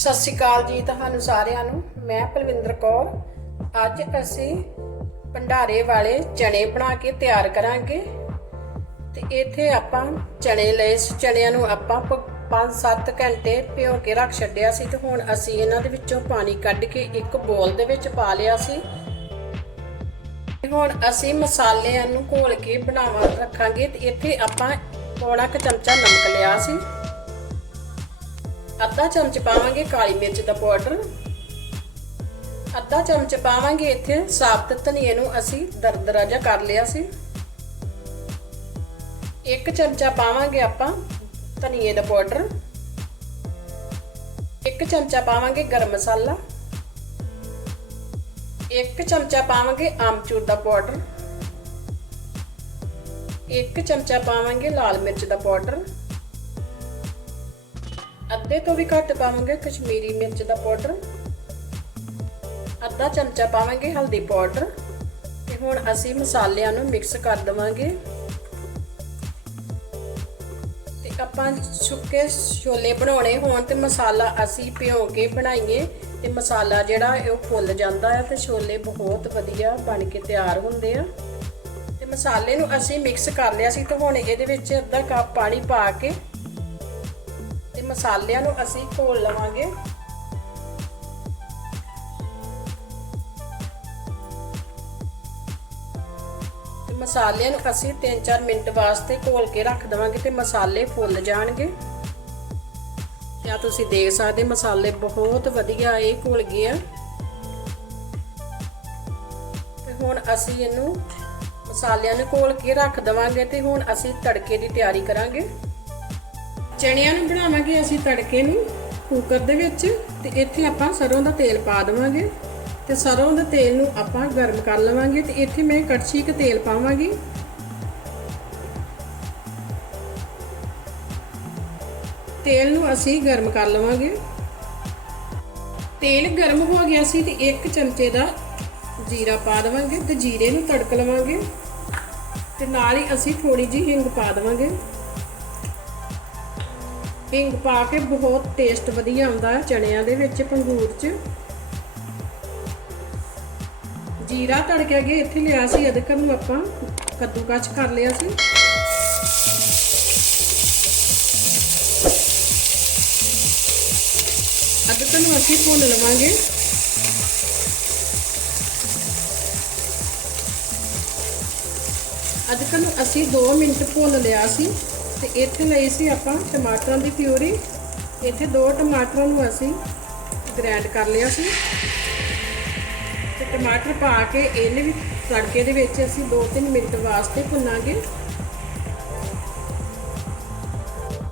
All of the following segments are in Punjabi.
ਸਤਿ ਸ਼੍ਰੀ ਅਕਾਲ ਜੀ ਤੁਹਾਨੂੰ ਸਾਰਿਆਂ ਨੂੰ। ਮੈਂ ਪਲਵਿੰਦਰ ਕੌਰ। ਅੱਜ ਅਸੀਂ ਭੰਡਾਰੇ ਵਾਲੇ ਚਣੇ ਬਣਾ ਕੇ ਤਿਆਰ ਕਰਾਂਗੇ। ਤੇ ਇੱਥੇ ਆਪਾਂ ਚਣੇ ਲਏ ਸੀ। ਚਣਿਆਂ ਨੂੰ ਆਪਾਂ 5-7 ਘੰਟੇ ਭਿਓ ਕੇ ਰੱਖ ਛੱਡਿਆ ਸੀ ਤੇ ਹੁਣ ਅਸੀਂ ਇਹਨਾਂ ਦੇ ਵਿੱਚੋਂ ਪਾਣੀ ਕੱਢ ਕੇ ਇੱਕ ਬੋਲ ਦੇ ਵਿੱਚ ਪਾ ਲਿਆ ਸੀ। ਹੁਣ ਅਸੀਂ ਮਸਾਲਿਆਂ ਨੂੰ ਘੋਲ ਕੇ ਬਣਾਵਾ ਰੱਖਾਂਗੇ। ਤੇ ਇੱਥੇ ਆਪਾਂ ਪੌਣਾ ਕੁ ਚਮਚਾ ਨਮਕ ਲਿਆ ਸੀ। ਅੱਧਾ ਚਮਚ ਪਾਵਾਂਗੇ ਕਾਲੀ ਮਿਰਚ ਦਾ ਪਾਊਡਰ। ਅੱਧਾ ਚਮਚ ਪਾਵਾਂਗੇ ਇੱਥੇ ਸਾਬਤ ਧਨੀਏ ਨੂੰ ਅਸੀਂ ਦਰਦਰਾ ਜਿਹਾ ਕਰ ਲਿਆ ਸੀ। ਇੱਕ ਚਮਚਾ ਪਾਵਾਂਗੇ ਆਪਾਂ ਧਨੀਏ ਦਾ ਪਾਊਡਰ। ਇੱਕ ਚਮਚਾ ਪਾਵਾਂਗੇ ਗਰਮ ਮਸਾਲਾ। ਇੱਕ ਚਮਚਾ ਪਾਵਾਂਗੇ ਆਮਚੂਰ ਦਾ ਪਾਊਡਰ। ਇੱਕ ਚਮਚਾ ਪਾਵਾਂਗੇ ਲਾਲ ਮਿਰਚ ਦਾ ਪਾਊਡਰ। ਅੱਧੇ ਤੋਂ ਵੀ ਘੱਟ ਪਾਵਾਂਗੇ ਕਸ਼ਮੀਰੀ ਮਿਰਚ ਦਾ ਪਾਊਡਰ। ਅੱਧਾ ਚਮਚਾ ਪਾਵਾਂਗੇ ਹਲਦੀ ਪਾਊਡਰ ਤੇ ਹੁਣ ਅਸੀਂ ਮਸਾਲਿਆਂ ਨੂੰ ਮਿਕਸ ਕਰ ਦਵਾਂਗੇ। ਤੇ ਆਪਾਂ ਸੁੱਕੇ ਛੋਲੇ ਬਣਾਉਣੇ ਹੋਣ ਤੇ ਮਸਾਲਾ ਅਸੀਂ ਭਿਓ ਕੇ ਬਣਾਈਏ ਤੇ ਮਸਾਲਾ ਜਿਹੜਾ ਉਹ ਫੁੱਲ ਜਾਂਦਾ ਹੈ ਤੇ ਛੋਲੇ ਬਹੁਤ ਵਧੀਆ ਬਣ ਕੇ ਤਿਆਰ ਹੁੰਦੇ ਆ। ਤੇ ਮਸਾਲੇ ਨੂੰ ਅਸੀਂ ਮਿਕਸ ਕਰ ਲਿਆ ਸੀ ਤੇ ਹੁਣ ਇਹਦੇ ਵਿੱਚ ਅੱਧਾ ਕੱਪ ਪਾਣੀ ਪਾ ਕੇ ਮਸਾਲਿਆਂ ਨੂੰ ਅਸੀਂ ਘੋਲ ਲਵਾਂਗੇ। ਮਸਾਲਿਆਂ ਨੂੰ ਅਸੀਂ 3-4 ਮਿੰਟ ਵਾਸਤੇ ਘੋਲ ਕੇ ਰੱਖ ਦਵਾਂਗੇ ਤੇ ਮਸਾਲੇ ਫੁੱਲ ਜਾਣਗੇ। ਤੇ ਤੁਸੀਂ ਦੇਖ ਸਕਦੇ ਮਸਾਲੇ ਬਹੁਤ ਵਧੀਆ ਇਹ ਘੁਲ ਗਏ ਆ। ਤੇ ਹੁਣ ਅਸੀਂ ਇਹਨੂੰ ਮਸਾਲਿਆਂ ਨੂੰ ਘੋਲ ਕੇ ਰੱਖ ਦਵਾਂਗੇ ਤੇ ਹੁਣ ਅਸੀਂ ਤੜਕੇ ਦੀ ਤਿਆਰੀ ਕਰਾਂਗੇ। ਚਣਿਆਂ ਨੂੰ ਬਣਾਵਾਂਗੇ ਅਸੀਂ ਤੜਕੇ ਨੂੰ ਕੁੱਕਰ ਦੇ ਵਿੱਚ, ਤੇ ਇੱਥੇ ਆਪਾਂ ਸਰੋਂ ਦਾ ਤੇਲ ਪਾ ਦੇਵਾਂਗੇ। ਤੇ ਸਰੋਂ ਦੇ ਤੇਲ ਨੂੰ ਆਪਾਂ ਗਰਮ ਕਰ ਲਵਾਂਗੇ ਤੇ ਇੱਥੇ ਮੈਂ ਕੜਛੀ ਕ ਤੇਲ ਪਾਵਾਂਗੀ। ਤੇਲ ਨੂੰ ਅਸੀਂ ਗਰਮ ਕਰ ਲਵਾਂਗੇ। ਤੇਲ ਗਰਮ ਹੋ ਗਿਆ ਸੀ ਤੇ ਇੱਕ ਚਮਚੇ ਦਾ ਜੀਰਾ ਪਾ ਦੇਵਾਂਗੇ ਤੇ ਜੀਰੇ ਨੂੰ ਤੜਕ ਲਵਾਂਗੇ। ਤੇ ਨਾਲ ਹੀ ਅਸੀਂ ਥੋੜੀ ਜਿਹੀ ਹਿੰਗ ਪਾ ਦੇਵਾਂਗੇ। ਹਿੰਗ ਪਾ ਕੇ ਬਹੁਤ ਟੇਸਟ ਵਧੀਆ ਆਉਂਦਾ ਹੈ ਚਣਿਆਂ ਦੇ ਵਿੱਚ ਪੰਗੂਰ 'ਚ। ਜੀਰਾ ਤੜਕਿਆ ਗਿਆ ਇੱਥੇ ਲਿਆ ਸੀ, ਅਦਰਕ ਨੂੰ ਆਪਾਂ ਕੱਦੂਕਸ਼ ਕਰ ਲਿਆ ਸੀ। ਅਦਰਕ ਨੂੰ ਅਸੀਂ ਭੁੰਨ ਲਵਾਂਗੇ। ਅਦਰਕ ਨੂੰ ਅਸੀਂ 2 ਮਿੰਟ ਭੁੰਨ ਲਿਆ ਸੀ। ਤੇ ਇੱਥੇ ਲਈ ਸੀ ਆਪਾਂ ਟਮਾਟਰਾਂ ਦੀ ਪਿਊਰੀ। ਇੱਥੇ ਦੋ ਟਮਾਟਰਾਂ ਨੂੰ ਅਸੀਂ ਗ੍ਰਾਈਂਡ ਕਰ ਲਿਆ ਸੀ। ਤੇ ਟਮਾਟਰ ਪਾ ਕੇ ਇਹਨੇ ਵੀ ਤੜਕੇ ਦੇ ਵਿੱਚ ਅਸੀਂ 2-3 ਮਿੰਟ ਵਾਸਤੇ ਭੁੰਨਾਂਗੇ।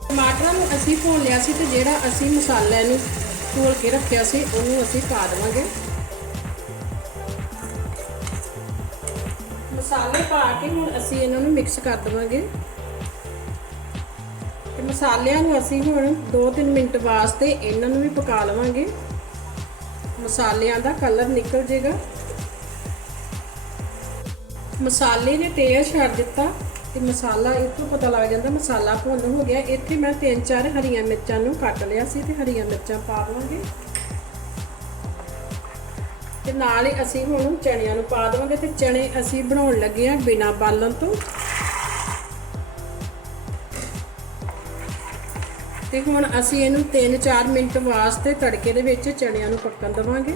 ਟਮਾਟਰਾਂ ਨੂੰ ਅਸੀਂ ਭੁੰਨ ਲਿਆ ਸੀ ਤੇ ਜਿਹੜਾ ਅਸੀਂ ਮਸਾਲੇ ਨੂੰ ਘੋਲ ਕੇ ਰੱਖਿਆ ਸੀ, ਉਹਨੂੰ ਅਸੀਂ ਪਾ ਦੇਵਾਂਗੇ। ਮਸਾਲੇ ਪਾ ਕੇ ਹੁਣ ਅਸੀਂ ਇਹਨਾਂ ਨੂੰ ਮਿਕਸ ਕਰ ਦੇਵਾਂਗੇ। ਤੇ ਮਸਾਲਿਆਂ ਨੂੰ ਅਸੀਂ ਹੁਣ 2-3 ਮਿੰਟ ਵਾਸਤੇ ਇਹਨਾਂ ਨੂੰ ਵੀ ਪਕਾ ਲਵਾਂਗੇ। ਮਸਾਲਿਆਂ ਦਾ ਕਲਰ ਨਿਕਲ ਜੇਗਾ। ਮਸਾਲੇ ਨੇ ਤੇਲ ਛੱਡ ਦਿੱਤਾ ਤੇ ਮਸਾਲਾ ਇੱਥੋਂ ਪਤਾ ਲੱਗ ਜਾਂਦਾ ਮਸਾਲਾ ਭੁੰਨ ਹੋ ਗਿਆ। ਇੱਥੇ ਮੈਂ 3-4 ਹਰੀਆਂ ਮਿਰਚਾਂ ਨੂੰ ਕੱਟ ਲਿਆ ਸੀ ਤੇ ਹਰੀਆਂ ਮਿਰਚਾਂ ਪਾ ਦਵਾਂਗੇ। ਤੇ ਨਾਲ ਹੀ ਅਸੀਂ ਹੁਣ ਚਣਿਆਂ ਨੂੰ ਪਾ ਦਵਾਂਗੇ ਤੇ ਚਣੇ ਅਸੀਂ ਬਣਾਉਣ ਲੱਗੇ ਆ ਬਿਨਾ ਬਾਲਣ ਤੋਂ। ਤੇ ਹੁਣ ਅਸੀਂ ਇਹਨੂੰ 3-4 ਮਿੰਟ ਵਾਸਤੇ ਤੜਕੇ ਦੇ ਵਿੱਚ ਚਣਿਆਂ ਨੂੰ ਪੱਕਣ ਦਵਾਂਗੇ।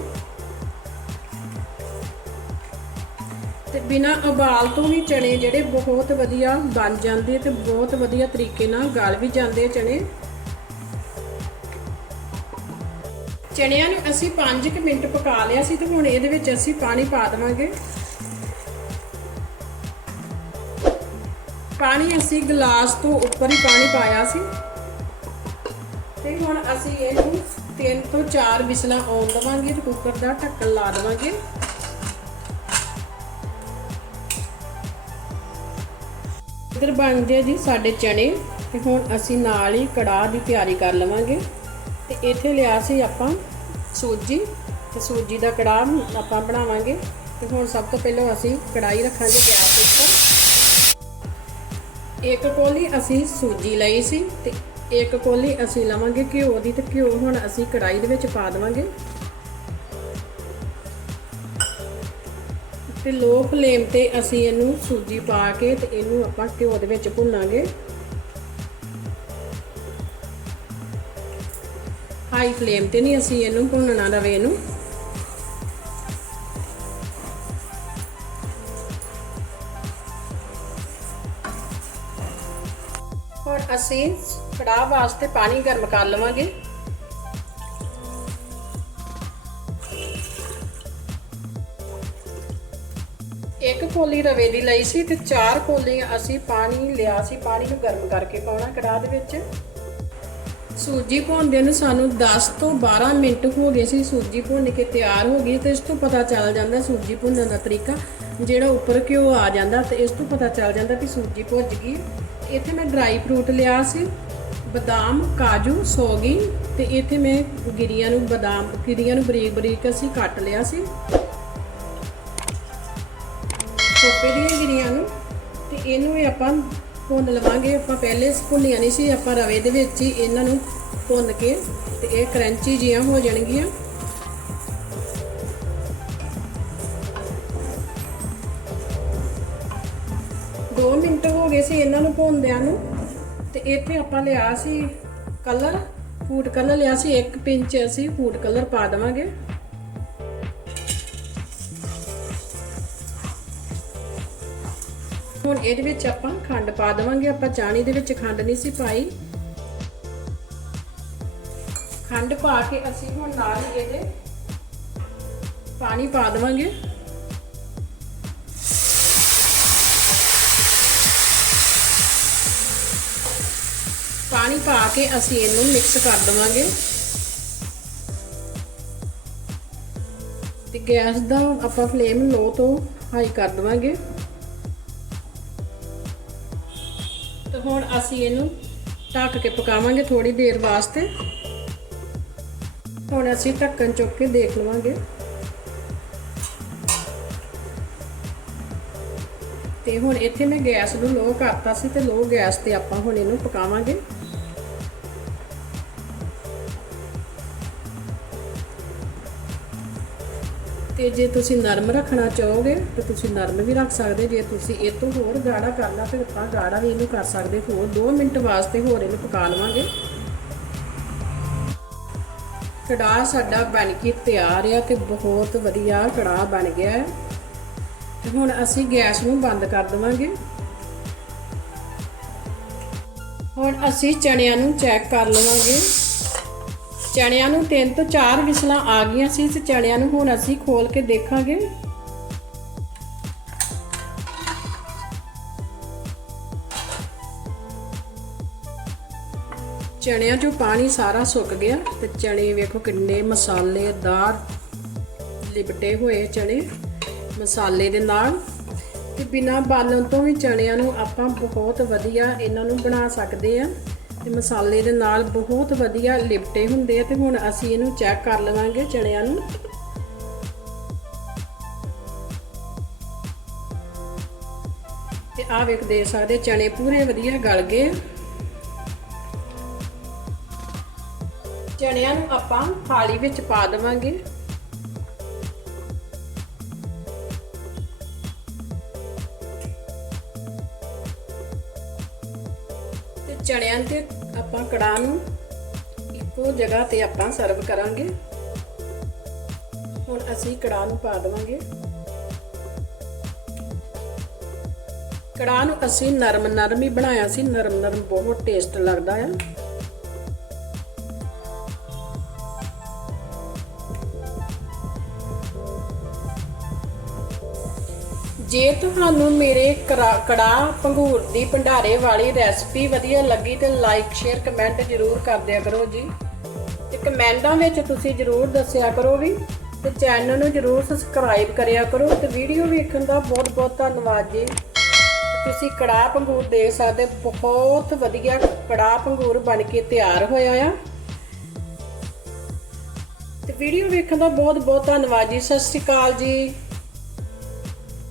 ਤੇ ਬਿਨਾ ਉਬਾਲ ਤੋਂ ਵੀ ਚਣੇ ਜਿਹੜੇ ਬਹੁਤ ਵਧੀਆ ਬਣ ਜਾਂਦੇ ਤੇ ਬਹੁਤ ਵਧੀਆ ਤਰੀਕੇ ਨਾਲ ਗਲ ਵੀ ਜਾਂਦੇ ਚਣੇ। ਚਣਿਆਂ ਨੂੰ ਅਸੀਂ 5 ਮਿੰਟ ਪਕਾ ਲਿਆ ਸੀ ਤੇ ਹੁਣ ਇਹਦੇ ਵਿੱਚ ਅਸੀਂ ਪਾਣੀ ਪਾ ਦੇਵਾਂਗੇ। ਪਾਣੀ ਅਸੀਂ ਗਲਾਸ ਤੋਂ ਉੱਪਰ ਹੀ ਪਾਣੀ ਪਾਇਆ ਸੀ। ਤੇ ਹੁਣ ਅਸੀਂ ਇਹਨੂੰ 3 ਤੋਂ 4 ਵਿਸਲਾਂ ਆਉਣ ਦਵਾਂਗੇ ਤੇ ਕੁੱਕਰ ਦਾ ਢੱਕਣ ਲਾ ਦੇਵਾਂਗੇ। ਇੱਧਰ ਬਣਦੇ ਜੀ ਸਾਡੇ ਚਣੇ ਤੇ ਹੁਣ ਅਸੀਂ ਨਾਲ ਹੀ ਕੜਾਹ ਦੀ ਤਿਆਰੀ ਕਰ ਲਵਾਂਗੇ। ਤੇ ਇੱਥੇ ਲਿਆ ਸੀ ਆਪਾਂ ਸੂਜੀ, ਤੇ ਸੂਜੀ ਦਾ ਕੜਾਹ ਆਪਾਂ ਬਣਾਵਾਂਗੇ। ਤੇ ਹੁਣ ਸਭ ਤੋਂ ਪਹਿਲਾਂ ਅਸੀਂ ਕੜਾਈ ਰੱਖਾਂਗੇ ਗੈਸ ਉੱਪਰ। ਇੱਕ ਕੋਲੀ ਅਸੀਂ ਸੂਜੀ ਲਈ ਸੀ ਤੇ ਇੱਕ ਕੋਲੀ ਅਸੀਂ ਲਵਾਂਗੇ ਘਿਓ ਦੀ ਤੇ ਘਿਓ ਹੁਣ ਅਸੀਂ ਕੜਾਈ ਦੇ ਵਿੱਚ ਪਾ ਦੇਵਾਂਗੇ। ਤੇ ਲੋ ਫਲੇਮ ਤੇ ਅਸੀਂ ਇਹਨੂੰ ਸੂਜੀ ਪਾ ਕੇ ਤੇ ਇਹਨੂੰ ਆਪਾਂ ਘਿਓ ਦੇ ਵਿੱਚ ਭੁੰਨਾਂਗੇ। ਹਾਈ ਫਲੇਮ ਤੇ ਨਹੀਂ ਅਸੀਂ ਇਹਨੂੰ ਭੁੰਨਣਾ ਰਵੇ ਇਹਨੂੰ। ਅਸੀਂ ਕੜਾਹ ਵਾਸਤੇ ਪਾਣੀ ਗਰਮ ਕਰ ਲਵਾਂਗੇ। ਇੱਕ ਕੋਲੀ ਰਵੇ ਦੀ ਲਈ ਸੀ ਤੇ ਚਾਰ ਕੋਲੀਆਂ ਅਸੀਂ ਪਾਣੀ ਲਿਆ ਸੀ, ਪਾਣੀ ਨੂੰ ਗਰਮ ਕਰਕੇ ਪਾਉਣਾ ਕੜਾਹ ਦੇ ਵਿੱਚ। ਸੂਜੀ ਭੁੰਨਦੇ ਨੂੰ ਸਾਨੂੰ 10 ਤੋਂ 12 ਮਿੰਟ ਹੋ ਗਏ ਸੀ ਸੂਜੀ ਭੁੰਨ ਕੇ ਤਿਆਰ ਹੋ ਗਈ ਤੇ ਇਸ ਤੋਂ ਪਤਾ ਚੱਲ ਜਾਂਦਾ ਸੂਜੀ ਭੁੰਨਣ ਦਾ ਤਰੀਕਾ ਜਿਹੜਾ ਉੱਪਰ ਘਿਓ ਆ ਜਾਂਦਾ ਤੇ ਇਸ ਤੋਂ ਪਤਾ ਚੱਲ ਜਾਂਦਾ ਕਿ ਸੂਜੀ ਭੁੱਜ ਗਈ ਇੱਥੇ ਮੈਂ ਡਰਾਈ ਫਰੂਟ ਲਿਆ ਸੀ, ਬਦਾਮ, ਕਾਜੂ, ਸੋਗੀ ਤੇ ਇੱਥੇ ਮੈਂ ਗਿਰੀਆਂ ਨੂੰ ਬਦਾਮ, ਗਿਰੀਆਂ ਨੂੰ ਬਰੀਕ ਬਰੀਕ ਅਸੀਂ ਕੱਟ ਲਿਆ ਸੀ। ਖੋਪੇ ਦੀਆਂ ਗਿਰੀਆਂ ਨੂੰ ਤੇ ਇਹਨੂੰ ਵੀ ਆਪਾਂ ਭੁੰਨ ਲਵਾਂਗੇ। ਆਪਾਂ ਪਹਿਲੇ ਭੁੰਨੀਆਂ ਨਹੀਂ ਸੀ, ਆਪਾਂ ਰਵੇ ਦੇ ਵਿੱਚ ਹੀ ਇਹਨਾਂ ਨੂੰ ਭੁੰਨ ਕੇ ਤੇ ਇਹ ਕਰੰਚੀ ਜੀਆਂ ਹੋ ਜਾਣਗੀਆਂ। ਗਏ ਸੀ ਇਹਨਾਂ ਨੂੰ ਭੁੰਨਦਿਆਂ ਨੂੰ। ਤੇ ਇੱਥੇ ਆਪਾਂ ਲਿਆ ਸੀ ਕਲਰ, ਫੂਡ ਕਲਰ ਲਿਆ ਸੀ, ਇੱਕ ਪਿੰਚ ਅਸੀਂ ਫੂਡ ਕਲਰ ਪਾ ਦੇਵਾਂਗੇ। ਹੁਣ ਇਹਦੇ ਵਿੱਚ ਆਪਾਂ ਖੰਡ ਪਾ ਦੇਵਾਂਗੇ, ਆਪਾਂ ਚਾਣੀ ਦੇ ਵਿੱਚ ਖੰਡ ਨਹੀਂ ਸੀ ਪਾਈ। ਖੰਡ ਪਾ ਕੇ ਅਸੀਂ ਹੁਣ ਨਾਲ ਹੀ ਇਹਦੇ ਪਾਣੀ ਪਾ ਦੇਵਾਂਗੇ। ਪਾ ਕੇ ਅਸੀਂ ਇਹਨੂੰ ਮਿਕਸ ਕਰ ਦੇਵਾਂਗੇ। ਤੇ ਗੈਸ ਦਾ ਆਪਾਂ ਫਲੇਮ ਲੋ ਤੋਂ ਹਾਈ ਕਰ ਦੇਵਾਂਗੇ। ਤੇ ਹੁਣ ਅਸੀਂ ਇਹਨੂੰ ਢੱਕ ਕੇ ਪਕਾਵਾਂਗੇ ਥੋੜੀ ਦੇਰ ਵਾਸਤੇ। ਹੁਣ ਅਸੀਂ ਢੱਕਣ ਚੁੱਕ ਕੇ ਦੇਖ ਲਵਾਂਗੇ। ਤੇ ਹੁਣ ਇੱਥੇ ਮੈਂ ਗੈਸ ਨੂੰ ਲੋ ਕਰਤਾ ਸੀ ਤੇ ਲੋ ਗੈਸ ਤੇ ਆਪਾਂ ਹੁਣ ਇਹਨੂੰ ਪਕਾਵਾਂਗੇ। ਤੇ ਜੇ ਤੁਸੀਂ ਨਰਮ ਰੱਖਣਾ ਚਾਹੋਗੇ ਤਾਂ ਤੁਸੀਂ ਨਰਮ ਵੀ ਰੱਖ ਸਕਦੇ, ਜੇ ਤੁਸੀਂ ਇਹ ਤੋਂ ਹੋਰ ਗਾੜਾ ਕਰਨਾ ਤੇ ਆਪਾਂ ਗਾੜਾ ਵੀ ਇਹਨੂੰ ਕਰ ਸਕਦੇ, ਹੋਰ 2 ਮਿੰਟ ਵਾਸਤੇ ਹੋਰ ਇਹਨੂੰ ਪਕਾ ਲਵਾਂਗੇ। ਕੜਾਹ ਸਾਡਾ ਬਣ ਕੇ ਤਿਆਰ ਆ ਤੇ ਬਹੁਤ ਵਧੀਆ ਕੜਾਹ ਬਣ ਗਿਆ ਹੈ। ਤੇ ਹੁਣ ਅਸੀਂ ਗੈਸ ਨੂੰ ਬੰਦ ਕਰ ਦੇਵਾਂਗੇ। ਹੁਣ ਅਸੀਂ ਚਣਿਆਂ ਨੂੰ ਚੈੱਕ ਕਰ ਲਵਾਂਗੇ। ਚਣਿਆਂ ਨੂੰ ਤਿੰਨ ਤੋਂ ਚਾਰ ਵਿਸਲਾਂ ਆ ਗਈਆਂ ਸੀ ਤੇ ਚਣਿਆਂ ਨੂੰ ਹੁਣ ਅਸੀਂ ਖੋਲ ਕੇ ਦੇਖਾਂਗੇ। ਚਣਿਆਂ 'ਚੋਂ ਪਾਣੀ ਸਾਰਾ ਸੁੱਕ ਗਿਆ ਤੇ ਚਣੇ ਵੇਖੋ ਕਿੰਨੇ ਮਸਾਲੇਦਾਰ ਲਿਪਟੇ ਹੋਏ ਚਣੇ ਮਸਾਲੇ ਦੇ ਨਾਲ। ਤੇ ਬਿਨਾ ਬਾਲਣ ਤੋਂ ਵੀ ਚਣਿਆਂ ਨੂੰ ਆਪਾਂ ਬਹੁਤ ਵਧੀਆ ਇਹਨਾਂ ਨੂੰ ਬਣਾ ਸਕਦੇ ਆ। ਤੇ ਮਸਾਲੇ ਦੇ ਨਾਲ ਬਹੁਤ ਵਧੀਆ ਲਿਪਟੇ ਹੁੰਦੇ ਆ ਤੇ ਹੁਣ ਅਸੀਂ ਇਹਨੂੰ ਚੈੱਕ ਕਰ ਲਵਾਂਗੇ ਚਣਿਆਂ ਨੂੰ। ਤੇ ਆਹ ਵੇਖ ਦੇ ਸਕਦੇ, ਚਣੇ ਪੂਰੇ ਵਧੀਆ ਗਲ ਗਏ ਚਣਿਆਂ ਨੂੰ ਆਪਾਂ ਥਾਲੀ ਵਿੱਚ ਪਾ ਦੇਵਾਂਗੇ। ਚਣਿਆਂ ਤੇ ਆਪਾਂ ਕੜਾਹ ਨੂੰ ਇੱਕੋ ਜਗ੍ਹਾ ਤੇ ਆਪਾਂ ਸਰਵ ਕਰਾਂਗੇ। ਹੁਣ ਅਸੀਂ ਕੜਾਹ ਨੂੰ ਪਾ ਦੇਵਾਂਗੇ। ਕੜਾਹ ਨੂੰ ਅਸੀਂ ਨਰਮ ਨਰਮ ਹੀ ਬਣਾਇਆ ਸੀ। ਨਰਮ ਨਰਮ ਬਹੁਤ ਟੇਸਟ ਲੱਗਦਾ ਆ। ਜੇ ਤੁਹਾਨੂੰ ਮੇਰੇ ਕੜਾ ਕੜਾਹ ਭੰਗੂਰ ਦੀ ਭੰਡਾਰੇ ਵਾਲੀ ਰੈਸਪੀ ਵਧੀਆ ਲੱਗੀ ਤੇ ਲਾਈਕ ਸ਼ੇਅਰ ਕਮੈਂਟ ਜ਼ਰੂਰ ਕਰ ਦਿਆ ਕਰੋ ਜੀ। ਤੇ ਕਮੈਂਟਾਂ ਵਿੱਚ ਤੁਸੀਂ ਜ਼ਰੂਰ ਦੱਸਿਆ ਕਰੋ ਵੀ ਤੇ ਚੈਨਲ ਨੂੰ ਜ਼ਰੂਰ ਸਬਸਕ੍ਰਾਈਬ ਕਰਿਆ ਕਰੋ ਤੇ ਵੀਡੀਓ ਵੇਖਣ ਦਾ ਬਹੁਤ ਬਹੁਤ ਧੰਨਵਾਦ ਜੀ। ਤੁਸੀਂ ਕੜਾਹ ਪੰਗੂਰ ਦੇਖ ਸਕਦੇ, ਬਹੁਤ ਵਧੀਆ ਕੜਾਹ ਪੰਗੂਰ ਬਣ ਕੇ ਤਿਆਰ ਹੋਇਆ ਆ। ਤੇ ਵੀਡੀਓ ਵੇਖਣ ਦਾ ਬਹੁਤ ਬਹੁਤ ਧੰਨਵਾਦ ਜੀ, ਸਤਿ ਸ਼੍ਰੀ ਅਕਾਲ ਜੀ।